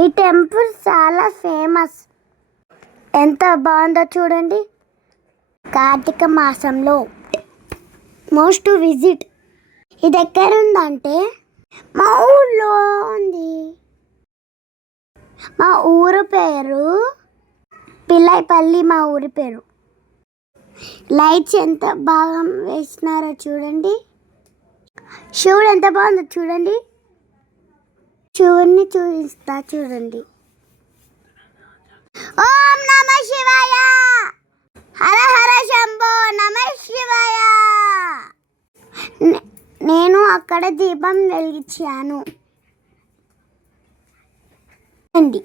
ఈ టెంపుల్ చాలా ఫేమస్. ఎంత బాగుందో చూడండి. కార్తీక మాసంలో మోస్ట్ విజిట్. ఇది ఎక్కడ ఉందంటే మా ఊళ్ళో ఉంది. మా ఊరు పేరు పిల్లైపల్లి. మా ఊరి పేరు. లైట్స్ ఎంత బాగా వేసినారో చూడండి. శివుడు ఎంత బాగుందో చూడండి. శివుడిని చూపిస్తా చూడండి. ఓం నమ శివాయ, హర హర శంభో, నమ శివాయ. నేను అక్కడ దీపం వెలిగించాను అండి.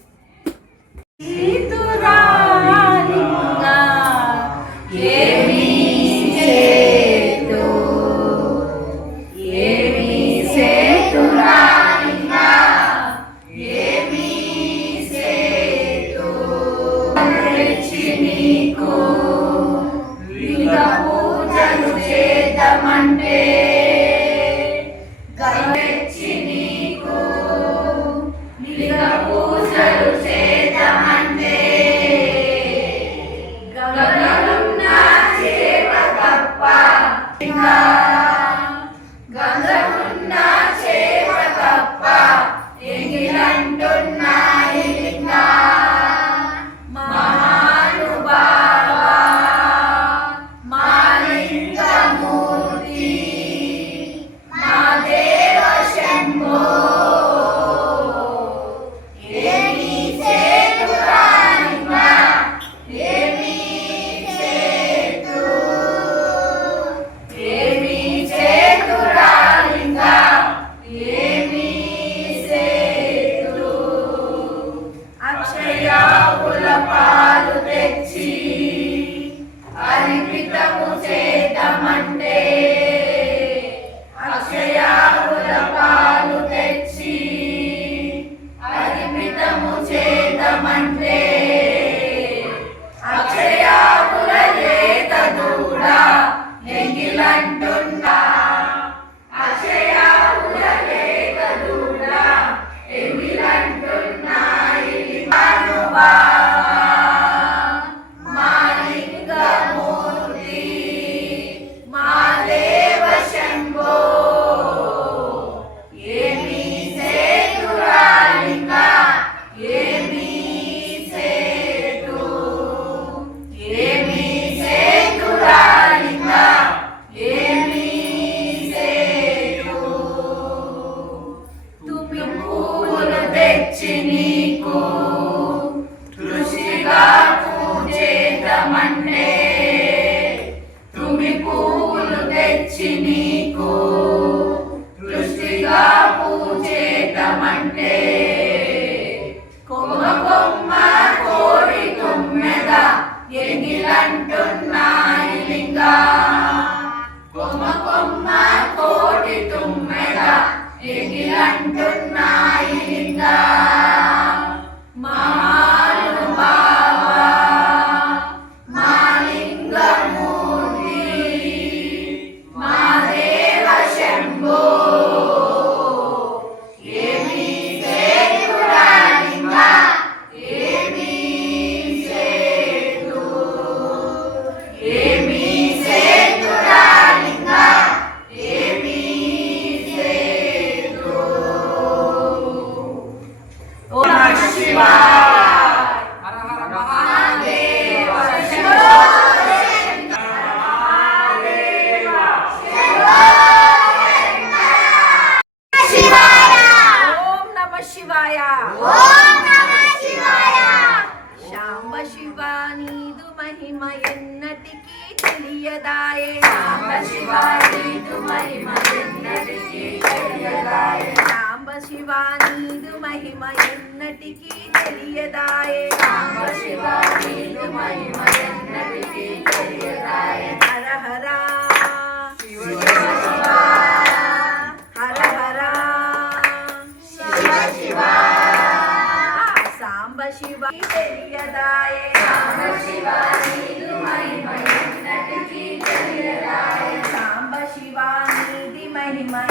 महिमा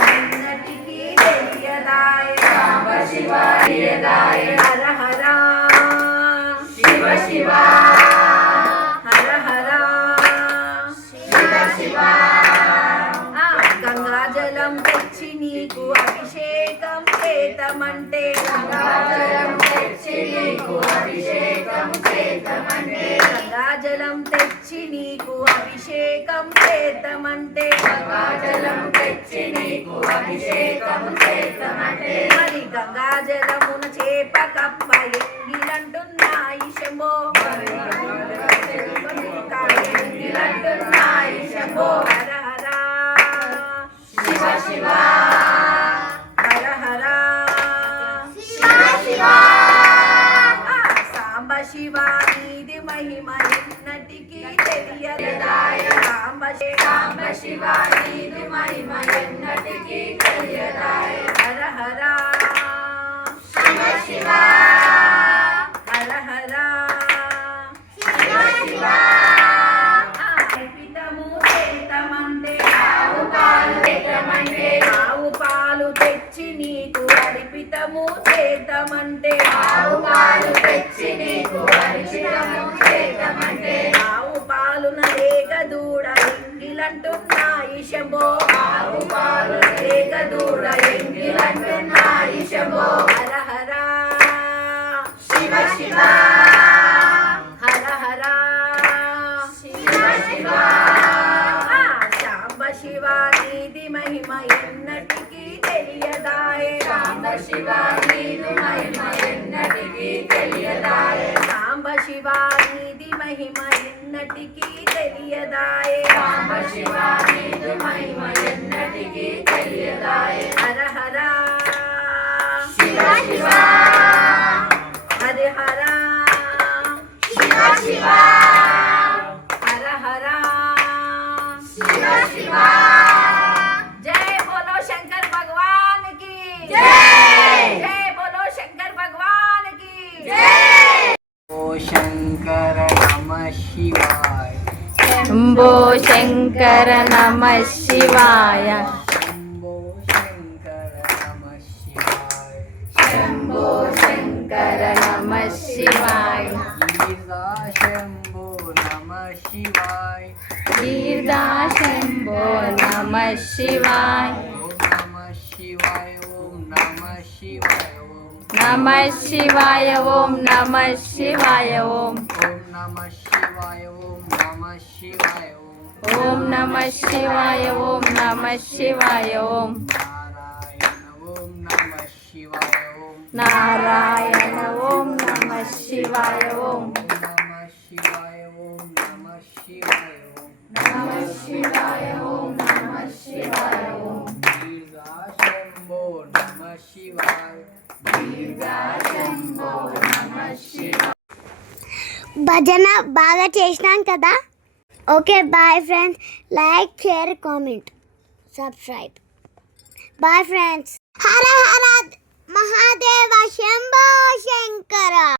नटिकी తెలియదాయ సాంబ శివాయ హర శివ హర హర శివ శివ గంగాజలం తెచ్చి నీకు అభిషేకం చేతమంటే గంగాజలం తెచ్చి నీకు అభిషేకం చేతమంటే గంగాజలం తెచ్చి నీకు అభిషేకం చేతమంటే గంగాజలం తెచ్చి నీకు అభిషేకం చేతమంటే మరి గంగాజలమున చేప కప్ప ఎంగిలంటున్నాయి శంభో ఎంగిలంటున్నాయి శంభో హర హర శివ శివ హర హర శివ శివ సాంబ శివ నీది మహిమ ఎన్నటికీ తెలియదాయ సాంబ శివ నీది మహిమ ఎన్నటికీ తెలియదాయ హర హర శివ శివ హర హర శివ శివ అర్పితము చేతమంటే ఆవు పాలు చేతమంటే ఆవు పాలు తెచ్చి నీకు అర్పితము చేతమంటే ఆవు పాలు తెచ్చి నీకు అర్పితము చేతమంటే ఆవు పాలున లేక దూడ ఎంగిలంటున్నాయి శంభో ఆవు పాలు లేక దూడ ఎంగిలంటున్నాయి శంభో హర హర శివ శివ హర హర శివ శివ సాంబ శివ నీది మహిమ ఎన్నటికీ తెలియదాయే సాంబ శివ నీది మహిమ ఎన్నటికీ తెలియదాయే సాంబ శివ నీది మహిమ ఎన్నటికీ తెలియదాయే సాంబ శివ నీది మహిమ ఎన్నటికీ తెలియదాయే హర హర శివ శివ హర హర శివ శివ హర హర శివ శివ జై బోలో శంకర్ భగవాన్ की जय जय बोलो शंकर भगवान की जय ओ शंकर नमः शिवाय शंभो शंकर नमः शिवाय शंभो शंकर नमः शिवाय शंभो शंकर नमः शिवाय गिरिजा शंभो नमः शिवाय गिरिजा शंभो नमः शिवाय ओम नमः शिवाय ओम नमः शिवाय ओम नमः शिवाय ओम ओम नमः शिवाय ओम नमः शिवाय ओम ओम नमः शिवाय ओम नमः शिवाय ओम नारायण ओम नमः शिवाय ओम नारायण ओम नमः शिवाय ओम नमः शिवाय ओम नमः शिवाय ओम नमः शिवाय ओम नमः शिवाय ओम गिरिजा शंभो नमः शिवाय गिरिजा शंभो नमः शिवाय భజన బాగా చేసినాం కదా. Okay bye friends. Like share comment subscribe. Bye friends. Hara Hara Mahadeva Shambho Shankara.